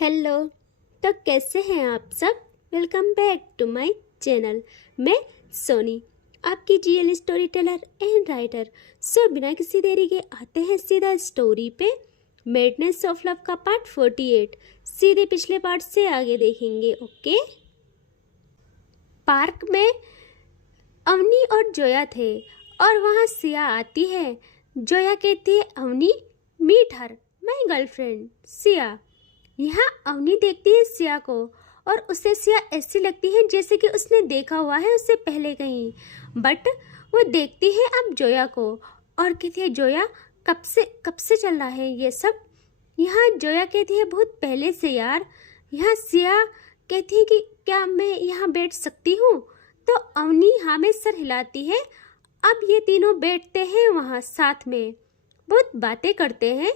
Hello. तो कैसे हैं आप सब। Welcome back to my channel. मैं सोनी, आपकी GL story teller and writer. So बिना किसी देरी के आते हैं सीधा स्टोरी पे। मेडनेस ऑफ लव का पार्ट 48 सीधे पिछले पार्ट से आगे देखेंगे। ओके। पार्क में अवनी और जोया थे और वहाँ सिया आती है। जोया कहती है, Avni meet her, my girlfriend Siya. यहाँ अवनी देखती है सिया को और उसे सिया ऐसी लगती है जैसे कि उसने देखा हुआ है उससे पहले कहीं। बट वो देखती है अब जोया को और कहती है, जोया कब से चल रहा है ये सब। यहाँ जोया कहती है, बहुत पहले से यार। यहाँ सिया कहती है कि क्या मैं यहाँ बैठ सकती हूँ। तो अवनी हाँ में सर हिलाती है। अब ये तीनों बैठते हैं वहाँ साथ में, बहुत बातें करते हैं।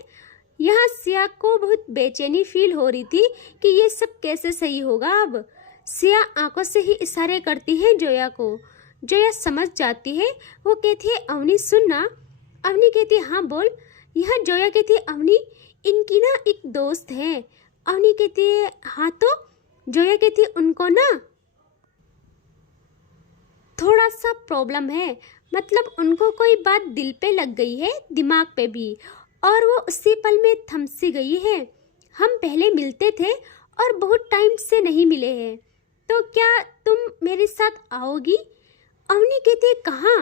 यहाँ सिया को बहुत बेचैनी फील हो रही थी कि ये सब कैसे सही होगा। अब सिया आंखों से ही इशारे करती है जोया को। जोया समझ जाती है। वो कहती है, अवनी सुन ना। अवनी कहती है, हाँ बोल। यहाँ जोया कहती है, अवनी इनकी ना एक दोस्त है। अवनी कहती है, हाँ तो। जोया कहती है, उनको ना थोड़ा सा प्रॉब्लम है, मतलब उनको कोई बात दिल पे लग गई है, दिमाग पे भी, और वो उसी पल में थम सी गई है। हम पहले मिलते थे और बहुत टाइम से नहीं मिले हैं, तो क्या तुम मेरे साथ आओगी। अवनी कहती है, कहाँ।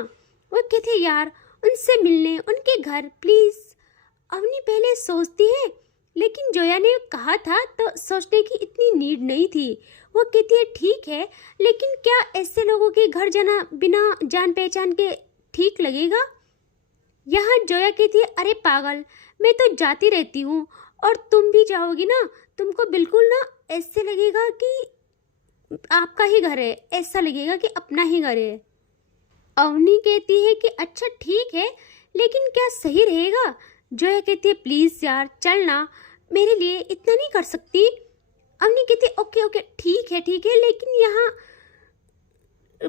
वो कहती है, यार उनसे मिलने, उनके घर प्लीज। अवनी पहले सोचती है, लेकिन जोया ने कहा था तो सोचने की इतनी नीड नहीं थी। वो कहती है, ठीक है, लेकिन क्या ऐसे लोगों के घर जाना बिना जान पहचान के ठीक लगेगा। यहाँ जोया कहती है, अरे पागल, मैं तो जाती रहती हूँ और तुम भी जाओगी ना, तुमको बिल्कुल ना ऐसे लगेगा कि आपका ही घर है, ऐसा लगेगा कि अपना ही घर है। अवनी कहती है कि अच्छा ठीक है, लेकिन क्या सही रहेगा। जोया कहती है, प्लीज यार चलना, मेरे लिए इतना नहीं कर सकती। अवनी कहती है, ओके ओके ठीक है, लेकिन यहाँ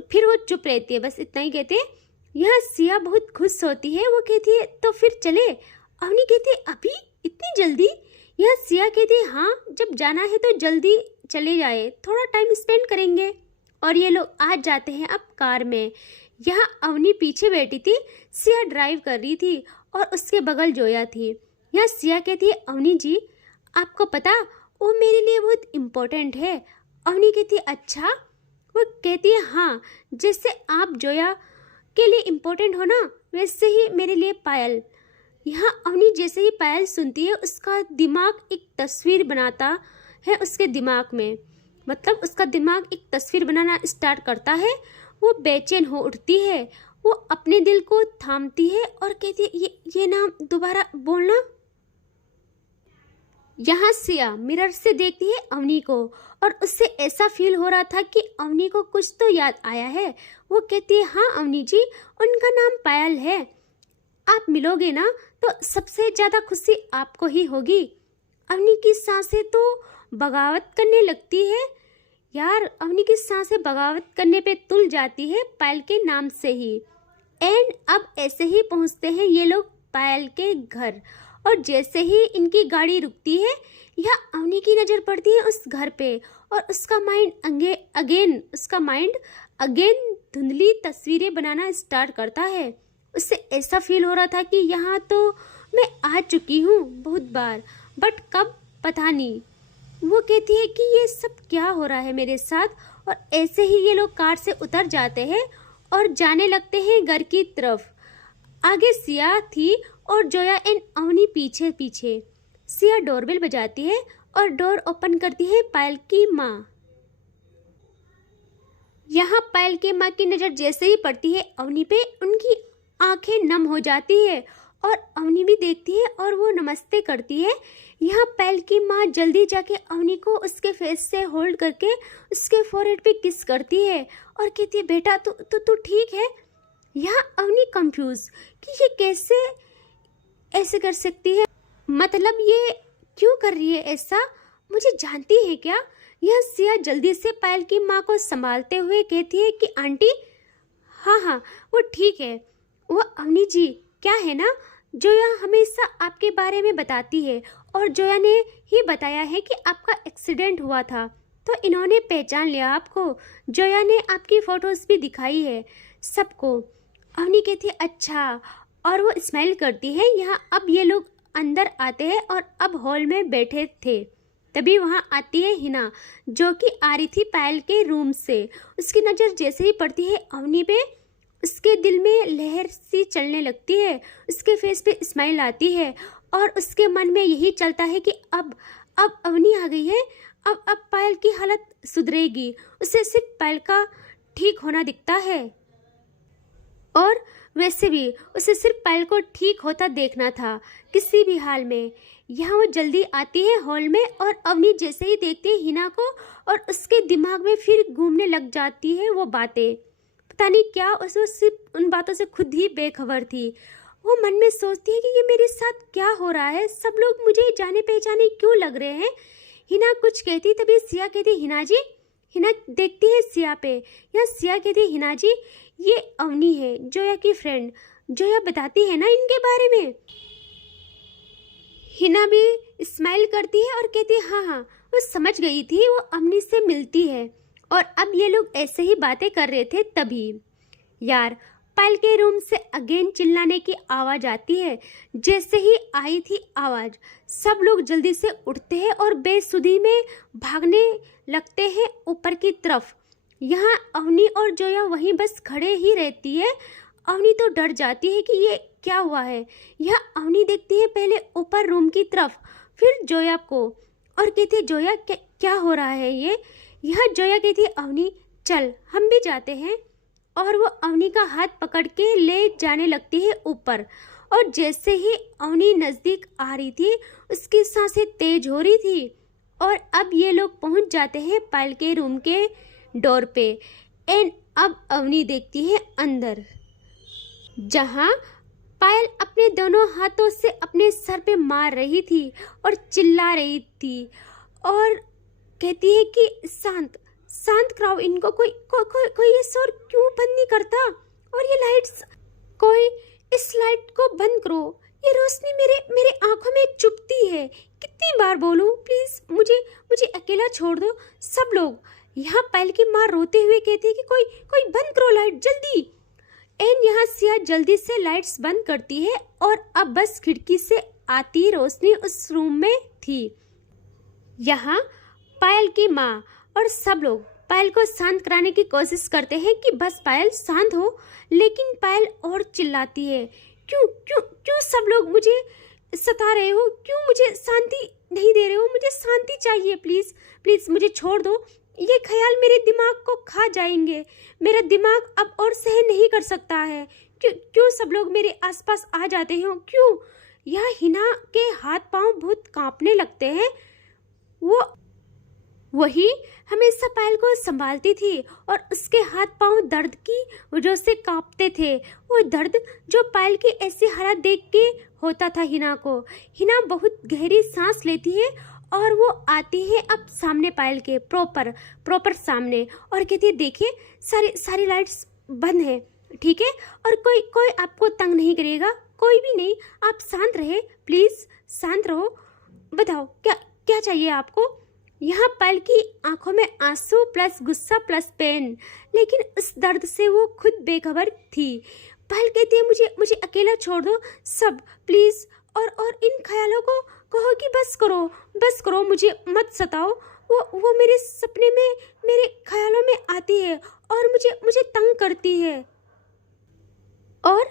फिर वो चुप रहती है, बस इतना ही कहते हैं। यहाँ सिया बहुत खुश होती है। वो कहती है, तो फिर चले। अवनी कहती है, अभी इतनी जल्दी। यहाँ सिया कहती है, हाँ जब जाना है तो जल्दी चले जाए, थोड़ा टाइम स्पेंड करेंगे। और ये लोग आ जाते हैं अब कार में। यहाँ अवनी पीछे बैठी थी, सिया ड्राइव कर रही थी और उसके बगल जोया थी। यहाँ सिया कहती है, अवनी जी आपको पता वो मेरे लिए बहुत इम्पोर्टेंट है। अवनी कहती है, अच्छा। वो कहती है, हाँ जैसे आप जोया के लिए इम्पोर्टेंट हो ना, वैसे ही मेरे लिए पायल। यहाँ अवनी जैसे ही पायल सुनती है, उसका दिमाग एक तस्वीर बनाता है उसके दिमाग में, मतलब उसका दिमाग एक तस्वीर बनाना स्टार्ट करता है। वो बेचैन हो उठती है। वो अपने दिल को थामती है और कहती है, ये नाम दोबारा बोलना। यहाँ सिया मिरर से देखती है अवनी को और उससे ऐसा फील हो रहा था कि अवनी को कुछ तो याद आया है। वो कहती है, हाँ अवनी जी, उनका नाम पायल है। आप मिलोगे ना तो सबसे ज़्यादा खुशी आपको ही होगी। अवनी की सांसें तो बगावत करने लगती है। यार अवनी की सांसें बगावत करने पे तुल जाती है पायल के नाम से ही। एंड अब ऐसे ही पहुंचते हैं ये लोग पायल के घर। और जैसे ही इनकी गाड़ी रुकती है, यह अवनी की नज़र पड़ती है उस घर पे और उसका माइंड अगेन धुंधली तस्वीरें बनाना स्टार्ट करता है। उससे ऐसा फील हो रहा था कि यहाँ तो मैं आ चुकी हूँ बहुत बार, बट कब पता नहीं। वो कहती है कि ये सब क्या हो रहा है मेरे साथ। और ऐसे ही ये लोग कार से उतर जाते हैं और जाने लगते हैं घर की तरफ। आगे सिया थी और जोया एंड अवनी पीछे पीछे। सिया डोरबेल बजाती है और डोर ओपन करती है पायल की माँ। यहाँ पायल के माँ की नज़र जैसे ही पड़ती है अवनी पे, उनकी आंखें नम हो जाती है और अवनी भी देखती है और वो नमस्ते करती है। यहाँ पायल की माँ जल्दी जाके अवनी को उसके फेस से होल्ड करके उसके फोरहेड पे किस करती है और कहती है, बेटा तू ठीक है। यहाँ अवनी कंफ्यूज कि ये कैसे ऐसे कर सकती है, मतलब ये क्यों कर रही है ऐसा, मुझे जानती है क्या। यह सिया जल्दी से पायल की माँ को संभालते हुए कहती है कि आंटी हाँ वो ठीक है। वो अवनी जी क्या है ना, जोया हमेशा आपके बारे में बताती है और जोया ने ही बताया है कि आपका एक्सीडेंट हुआ था, तो इन्होंने पहचान लिया आपको। जोया ने आपकी फ़ोटोज़ भी दिखाई है सबको। अवनी कहती है अच्छा, और वो स्माइल करती है। यहाँ अब ये लोग अंदर आते हैं और अब हॉल में बैठे थे। तभी वहाँ आती है हिना, जो कि आ रही थी पायल के रूम से। उसकी नज़र जैसे ही पड़ती है अवनी पे, उसके दिल में लहर सी चलने लगती है, उसके फेस पे स्माइल आती है और उसके मन में यही चलता है कि अब अवनी आ गई है, अब पायल की हालत सुधरेगी। उसे सिर्फ पायल का ठीक होना दिखता है और वैसे भी उसे सिर्फ पायल को ठीक होता देखना था किसी भी हाल में। यहाँ वो जल्दी आती है हॉल में और अवनी जैसे ही देखती है हिना को और उसके दिमाग में फिर घूमने लग जाती है वो बातें। पता नहीं क्या, उसको सिर्फ उन बातों से खुद ही बेखबर थी। वो मन में सोचती है कि ये मेरे साथ क्या हो रहा है, सब लोग मुझे जाने पहचाने क्यों लग रहे हैं। हिना कुछ कहती, तभी सिया कहती हिना जी। हिना देखती है सिया पे, या सिया कहती हिना जी ये अवनी है, जोया की फ्रेंड। जोया बताती है ना इनके बारे में। हिना भी स्माइल करती है और कहती है हाँ हाँ, वो समझ गई थी, वो अवनी से मिलती है। और अब ये लोग ऐसे ही बातें कर रहे थे तभी यार पायल के रूम से अगेन चिल्लाने की आवाज़ आती है। जैसे ही आई थी आवाज़, सब लोग जल्दी से उठते हैं और बेसुधी में भागने लगते हैं ऊपर की तरफ। यहाँ अवनी और जोया वहीं बस खड़े ही रहती है। अवनी तो डर जाती है कि ये क्या हुआ है। यह अवनी देखती है पहले ऊपर रूम की तरफ, फिर जोया को और कहती है जोया क्या हो रहा है ये। यह जोया कहती है अवनी चल हम भी जाते हैं, और वो अवनी का हाथ पकड़ के ले जाने लगती है ऊपर। और जैसे ही अवनी नज़दीक आ रही थी उसकी सांसें तेज हो रही थी और अब ये लोग पहुंच जाते हैं पायल के रूम के डोर पे। एंड अब अवनी देखती है अंदर, जहां पायल अपने दोनों हाथों से अपने सर पे मार रही थी और चिल्ला रही थी और कहती है कि शांत शांत कराओ इनको, कोई ये शोर क्यों बंद नहीं करता, और ये लाइट्स कोई इस लाइट को बंद करो, ये रोशनी मेरे आंखों में चुभती है, कितनी बार बोलूं, प्लीज मुझे अकेला छोड़ दो सब लोग। यहाँ पायल की माँ रोते हुए कहती है कि कोई बंद करो लाइट जल्दी। एंड यहाँ सिया जल्दी से लाइट्स बंद करती है और अब बस खिड़की से आती रोशनी उस रूम में थी। यहाँ पायल की माँ और सब लोग पायल को शांत कराने की कोशिश करते हैं कि बस पायल शांत हो, लेकिन पायल और चिल्लाती है क्यों क्यों क्यों सब लोग मुझे सता रहे हो, क्यों मुझे शांति नहीं दे रहे हो, मुझे शांति चाहिए, प्लीज प्लीज मुझे छोड़ दो, ये ख्याल मेरे दिमाग को खा जाएंगे, मेरा दिमाग अब और सहन नहीं कर सकता है, क्यों सब लोग मेरे आसपास आ जाते हैं, क्यों। यह हिना के हाथ पांव बहुत कांपने लगते हैं। वो वही हमेशा पायल को संभालती थी और उसके हाथ पांव दर्द की वजह से कांपते थे। वो दर्द जो पायल की ऐसी हालत देख के होता था हिना को। हिना बहुत गहरी सांस लेती है और वो आती है अब सामने पायल के प्रॉपर सामने और कहती है देखिए सारी लाइट्स बंद है, ठीक है, और कोई आपको तंग नहीं करेगा, कोई भी नहीं, आप शांत रहे, प्लीज शांत रहो, बताओ क्या चाहिए आपको। यहाँ पायल की आंखों में आंसू प्लस गुस्सा प्लस पेन, लेकिन उस दर्द से वो खुद बेखबर थी। पायल कहती है मुझे अकेला छोड़ दो सब प्लीज, और इन ख्यालों को कहो कि बस करो, मुझे मत सताओ। वो मेरे सपने में मेरे ख्यालों में आती है और मुझे तंग करती है और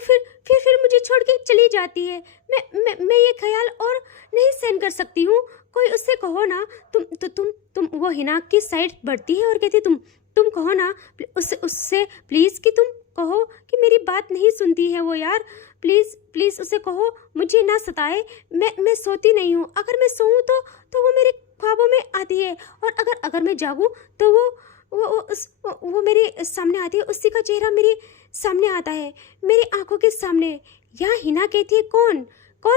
फिर मुझे छोड़ के चली जाती है। मैं ये ख्याल और नहीं सहन कर सकती हूँ, कोई उससे कहो ना, तुम वो हिना की साइड बढ़ती है और कहती तुम कहो ना उससे प्लीज कि तुम कहो कि मेरी बात नहीं सुनती है वो यार, प्लीज उसे कहो मुझे ना सताए, मैं सोती नहीं हूँ, अगर मैं सोऊं तो वो मेरे ख्वाबों में आती है, और अगर मैं जागूं तो वो मेरे सामने आती है, उसी का चेहरा मेरे सामने आता है, मेरी आंखों के सामने। यहाँ हिना कहती है कौन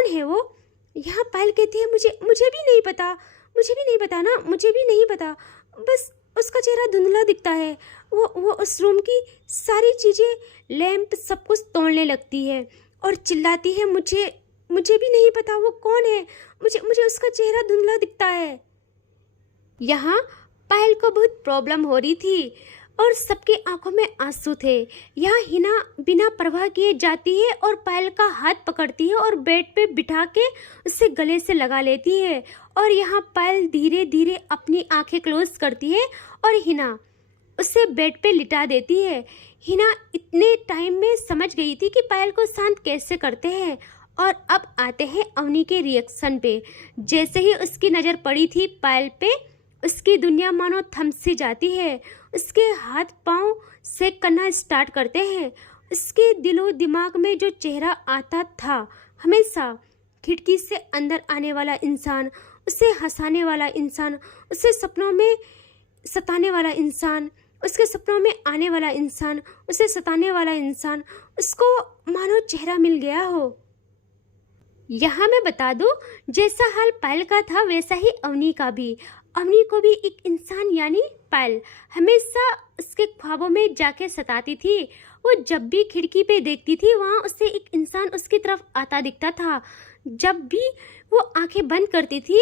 है वो। यहाँ पायल कहती है मुझे भी नहीं पता ना, मुझे भी नहीं पता, बस उसका चेहरा धुंधला दिखता है, वो उस रूम की सारी चीज़ें लैंप सब कुछ तोड़ने लगती है और चिल्लाती है, मुझे मुझे भी नहीं पता वो कौन है, मुझे मुझे उसका चेहरा धुंधला दिखता है। यहाँ पायल को बहुत प्रॉब्लम हो रही थी और सबके आंखों में आंसू थे। यहाँ हिना बिना परवाह किए जाती है और पायल का हाथ पकड़ती है और बेड पे बिठा के उससे गले से लगा लेती है। और यहाँ पायल धीरे धीरे अपनी आंखें क्लोज करती है और हिना उसे बेड पे लिटा देती है। हिना इतने टाइम में समझ गई थी कि पायल को शांत कैसे करते हैं। और अब आते हैं अवनी के रिएक्शन पे। जैसे ही उसकी नज़र पड़ी थी पायल पे, उसकी दुनिया मानो थम सी जाती है। उसके हाथ पांव सेक करना स्टार्ट करते हैं। उसके दिलो दिमाग में जो चेहरा आता था हमेशा, खिड़की से अंदर आने वाला इंसान, उसे हंसाने वाला इंसान, उसे सपनों में सताने वाला इंसान, उसके सपनों में आने वाला इंसान, उसे सताने वाला इंसान, उसको मानो चेहरा मिल गया हो। यहाँ मैं बता दूं, जैसा हाल पायल का था वैसा ही अवनी का भी। अवनी को भी एक इंसान यानी पायल हमेशा उसके ख्वाबों में जाके सताती थी। वो जब भी खिड़की पे देखती थी वहाँ उससे एक इंसान उसकी तरफ आता दिखता था। जब भी वो आंखें बंद करती थी,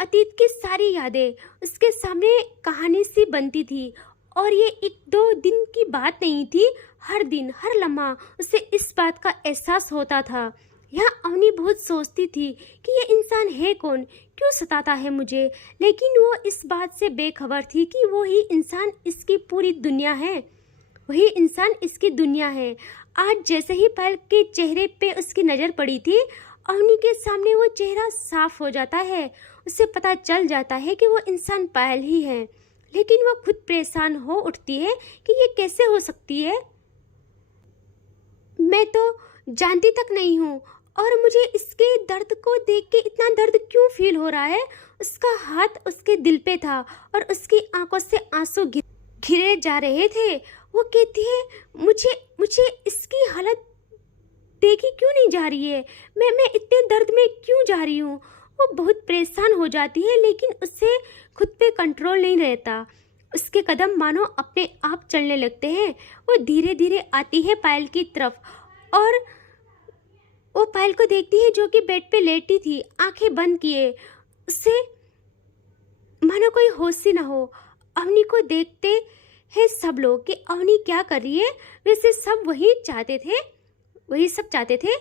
अतीत की सारी यादें उसके सामने कहानी सी बनती थी। और ये एक दो दिन की बात नहीं थी, हर दिन हर लम्हा उसे इस बात का एहसास होता था। यहाँ अवनी बहुत सोचती थी कि ये इंसान है कौन, क्यों सताता है मुझे। लेकिन वो इस बात से बेखबर थी कि वो ही इंसान इसकी पूरी दुनिया है, वही इंसान इसकी दुनिया है। आज जैसे ही पायल के चेहरे पे उसकी नज़र पड़ी थी, अवनी के सामने वो चेहरा साफ हो जाता है। उसे पता चल जाता है कि वो इंसान पायल ही है। लेकिन वो खुद परेशान हो उठती है कि ये कैसे हो सकती है। मैं तो जानती तक नहीं हूँ और मुझे इसके दर्द को देख के इतना दर्द क्यों फील हो रहा है। उसका हाथ उसके दिल पे था और उसकी आंखों से आंसू घिरे जा रहे थे। वो कहती है, मुझे मुझे इसकी हालत देखी क्यों नहीं जा रही है, मैं इतने दर्द में क्यों जा रही हूँ। वो बहुत परेशान हो जाती है लेकिन उससे खुद पे कंट्रोल नहीं रहता। उसके कदम मानो अपने आप चलने लगते हैं। वो धीरे धीरे आती है पायल की तरफ और वो पायल को देखती है जो कि बेड पे लेटी थी, आंखें बंद किए। उससे मानो कोई होश ही ना हो। अवनी को देखते हैं सब लोग कि अवनी क्या कर रही है। वैसे सब वही सब चाहते थे।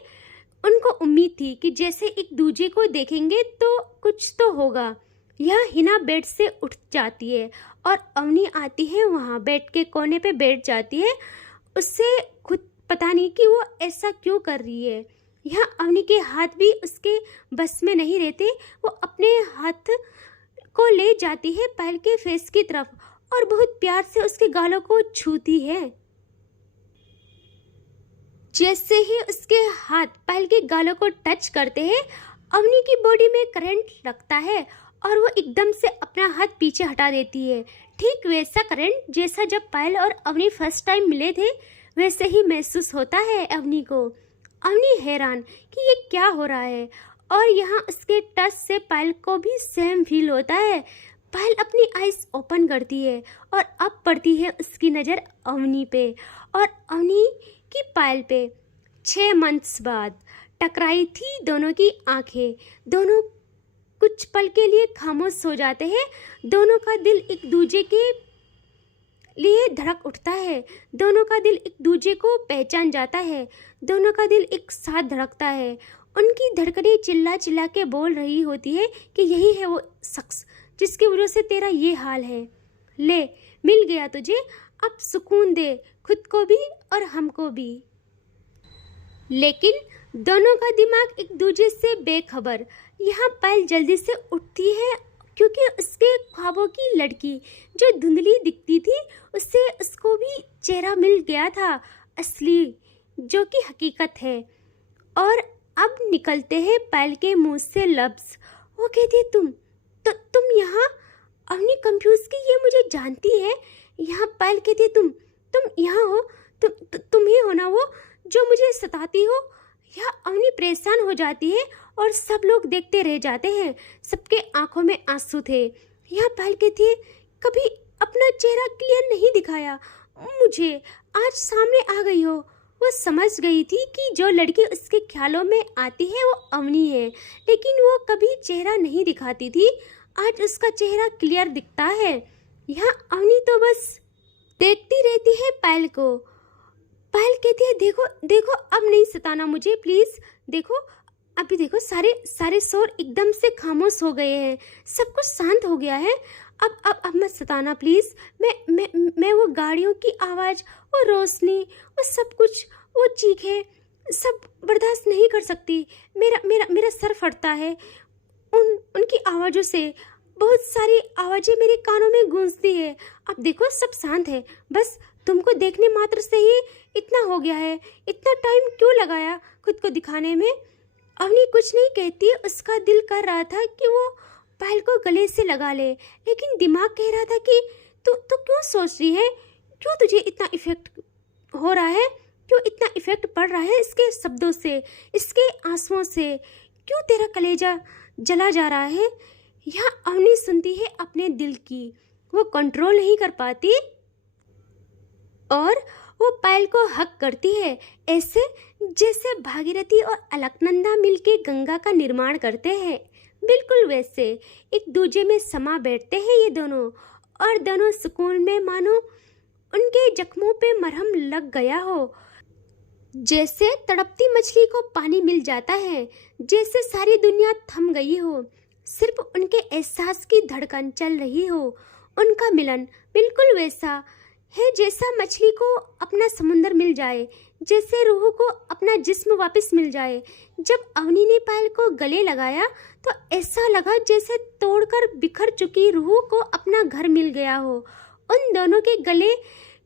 उनको उम्मीद थी कि जैसे एक दूजे को देखेंगे तो कुछ तो होगा। यह हिना बेड से उठ जाती है और अवनी आती है, वहाँ बेड के कोने पे बैठ जाती है। उससे खुद पता नहीं कि वो ऐसा क्यों कर रही है। यहाँ अवनी के हाथ भी उसके बस में नहीं रहते। वो अपने हाथ को ले जाती है पायल के फेस की तरफ और बहुत प्यार से उसके गालों को छूती है। जैसे ही उसके हाथ पायल के गालों को टच करते हैं, अवनी की बॉडी में करंट लगता है और वो एकदम से अपना हाथ पीछे हटा देती है। ठीक वैसा करंट जैसा जब पायल और अवनी फर्स्ट टाइम मिले थे, वैसे ही महसूस होता है अवनी को। अवनी हैरान कि ये क्या हो रहा है और यहाँ उसके टच से पायल को भी सेम फील होता है। पायल अपनी आइज ओपन करती है और अब पड़ती है उसकी नज़र अवनी पे और अवनी की पायल पे। 6 मंथ्स बाद टकराई थी दोनों की आंखें। दोनों कुछ पल के लिए खामोश हो जाते हैं। दोनों का दिल एक दूजे के लिए धड़क उठता है। दोनों का दिल एक दूजे को पहचान जाता है। दोनों का दिल एक साथ धड़कता है। उनकी धड़कनें चिल्ला चिल्ला के बोल रही होती है कि यही है वो शख्स जिसकी वजह से तेरा ये हाल है। ले, मिल गया तुझे, अब सुकून दे खुद को भी और हमको भी। लेकिन दोनों का दिमाग एक दूजे से बेखबर। यहाँ पायल जल्दी से उठती है क्योंकि उसके ख्वाबों की लड़की जो धुंधली दिखती थी, उससे उसको भी चेहरा मिल गया था, असली जो कि हकीकत है। और अब निकलते हैं पायल के मुंह से लफ्ज। वो कहती है, तुम यहाँ। अवनी कंफ्यूज की ये मुझे जानती है। यहाँ पायल कहती है, तुम यहाँ हो, तुम ही हो ना वो जो मुझे सताती हो। यह अवनी परेशान हो जाती है और सब लोग देखते रह जाते हैं। सबके आंखों में आंसू थे। यहाँ पायल कहती है, कभी अपना चेहरा क्लियर नहीं दिखाया मुझे, आज सामने आ गई हो। वो समझ गई थी कि जो लड़की उसके ख्यालों में आती है वो अवनी है, लेकिन वो कभी चेहरा नहीं दिखाती थी। आज उसका चेहरा क्लियर दिखता है। यहाँ अवनी तो बस देखती रहती है पायल को। पायल कहती है, देखो देखो, अब नहीं सताना मुझे प्लीज। देखो अभी देखो, सारे सारे शोर एकदम से खामोश हो गए हैं, सब कुछ शांत हो गया है। अब मत सताना प्लीज। मैं वो गाड़ियों की आवाज, वो रोशनी, वो सब कुछ, वो चीखें सब बर्दाश्त नहीं कर सकती। मेरा मेरा मेरा सर फटता है उनकी आवाज़ों से। बहुत सारी आवाज़ें मेरे कानों में गूंजती है। अब देखो सब शांत है, बस तुमको देखने मात्र से ही इतना हो गया है। इतना टाइम क्यों लगाया खुद को दिखाने में? अवनी कुछ नहीं कहती। उसका दिल कर रहा था कि वो पायल को गले से लगा ले, लेकिन दिमाग कह रहा था कि तू क्यों सोच रही है? क्यों तुझे इतना इफेक्ट हो रहा है? क्यों इतना इफेक्ट पड़ रहा है इसके शब्दों से, इसके आंसुओं से? क्यों तेरा कलेजा जला जा रहा है? यहाँ अवनी सुनती है अपने दिल की, वो कंट्रोल नहीं कर पाती और वो पायल को हक करती है, ऐसे जैसे भागीरथी और अलकनंदा मिलके गंगा का निर्माण करते हैं। बिल्कुल वैसे एक दूजे में समा बैठते हैं ये दोनों, और दोनों सुकून में मानो उनके जख्मों पे मरहम लग गया हो। जैसे तड़पती मछली को पानी मिल जाता है, जैसे सारी दुनिया थम गई हो, सिर्फ उनके एहसास की धड़कन चल रही हो। उनका मिलन बिल्कुल वैसा है जैसा मछली को अपना समुंदर मिल जाए, जैसे रूह को अपना जिस्म वापस मिल जाए। जब अवनी ने पायल को गले लगाया तो ऐसा लगा जैसे तोड़कर बिखर चुकी रूह को अपना घर मिल गया हो। उन दोनों के गले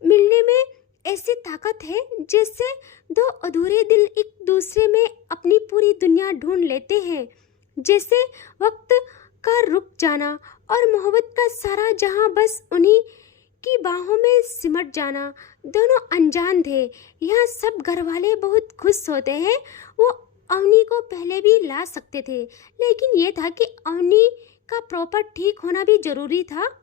मिलने में ऐसी ताकत है जैसे दो अधूरे दिल एक दूसरे में अपनी पूरी दुनिया ढूंढ लेते हैं। जैसे वक्त का रुक जाना और मोहब्बत का सारा जहां बस उन्हीं की बाहों में सिमट जाना। दोनों अनजान थे। यहाँ सब घर वाले बहुत खुश होते हैं। वो अवनी को पहले भी ला सकते थे, लेकिन ये था कि अवनी का प्रॉपर ठीक होना भी जरूरी था,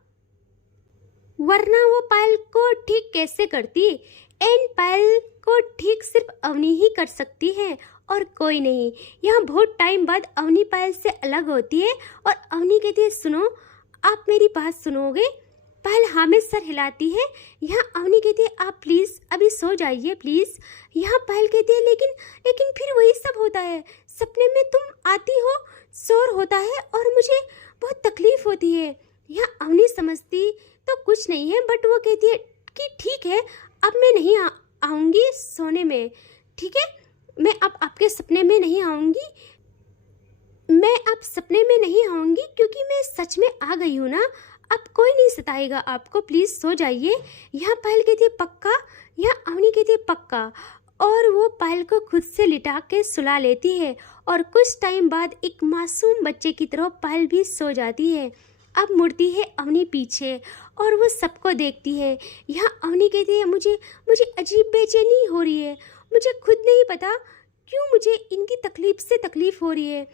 वरना वो पायल को ठीक कैसे करती? एंड पायल को ठीक सिर्फ अवनी ही कर सकती है और कोई नहीं। यहाँ बहुत टाइम बाद अवनी पायल से अलग होती है और अवनी कहती है, सुनो, आप मेरी बात सुनोगे? पायल हाँ में सर हिलाती है। यहाँ अवनी कहती है, आप प्लीज़ अभी सो जाइए प्लीज़। यहाँ पायल कहती है, लेकिन फिर वही सब होता है। सपने में तुम आती हो, शोर होता है और मुझे बहुत तकलीफ होती है। यहाँ अवनी समझती तो कुछ नहीं है, बट वो कहती है कि ठीक है, अब मैं नहीं आऊँगी सोने में, ठीक है? मैं अब आपके सपने में नहीं आऊँगी। मैं अब सपने में नहीं आऊँगी क्योंकि मैं सच में आ गई हूँ ना। अब कोई नहीं सताएगा आपको, प्लीज़ सो जाइए। यहाँ पायल कहती है, पक्का? यहाँ अवनी कहती है, पक्का। और वो पायल को खुद से लिटा के सुला लेती है और कुछ टाइम बाद एक मासूम बच्चे की तरह पायल भी सो जाती है। अब मुड़ती है अवनी पीछे और वो सबको देखती है। यहाँ अवनी कहती है, मुझे अजीब बेचैनी हो रही है। मुझे खुद नहीं पता क्यों मुझे इनकी तकलीफ से तकलीफ हो रही है।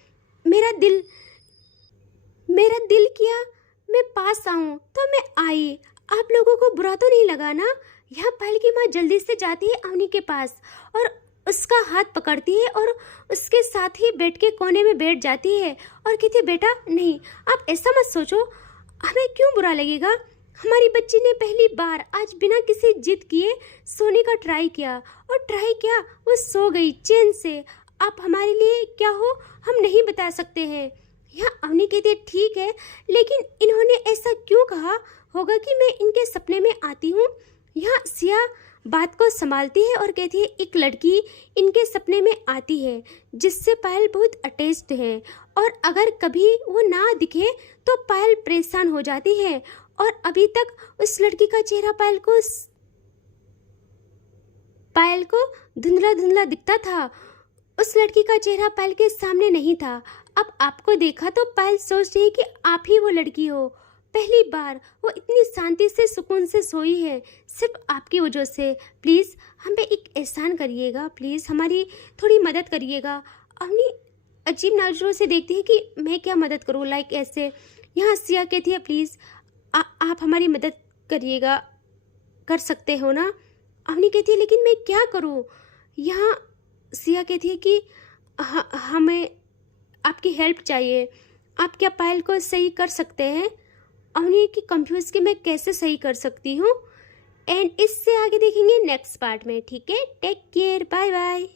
मेरा दिल किया मैं पास आऊं तो मैं आई। आप लोगों को बुरा तो नहीं लगा ना? यहाँ पायल की माँ जल्दी से जाती है अवनी के पास और उसका हाथ पकड़ती है और उसके साथ ही बेड के कोने में बैठ जाती है और कहती है, बेटा नहीं, आप ऐसा मत सोचो, हमें क्यों बुरा लगेगा? हमारी बच्ची ने पहली बार आज बिना किसी जिद किए सोने का ट्राई किया वो सो गई चैन से। आप हमारे लिए क्या हो हम नहीं बता सकते हैं। यहाँ अवनी कहती है, ठीक है, लेकिन इन्होंने ऐसा क्यों कहा होगा कि मैं इनके सपने में आती हूँ? यहाँ सिया बात को संभालती है और कहती है, एक लड़की इनके सपने में आती है जिससे पायल बहुत अटैच्ड है और अगर कभी वो ना दिखे तो पायल परेशान हो जाती है। और अभी तक उस लड़की का चेहरा पायल को धुंधला धुंधला दिखता था। उस लड़की का चेहरा पायल के सामने नहीं था। अब आपको देखा तो पायल सोच रही है कि आप ही वो लड़की हो। पहली बार वो इतनी शांति से सुकून से सोई है सिर्फ आपकी वजह से। प्लीज़ हम पे एक एहसान करिएगा, प्लीज़ हमारी थोड़ी मदद करिएगा। अवनी अजीब नजरों से देखती है कि मैं क्या मदद करूँ, लाइक ऐसे। यहाँ सिया कहती है, प्लीज़ आप हमारी मदद करिएगा, कर सकते हो ना? अवनी कहती है, लेकिन मैं क्या करूँ? यहाँ सिया कहती है कि हमें आपकी हेल्प चाहिए, आप क्या पायल को सही कर सकते हैं। अवनी की कंफ्यूज कि मैं कैसे सही कर सकती हूँ। एंड इससे आगे देखेंगे नेक्स्ट पार्ट में। ठीक है, टेक केयर, बाय बाय।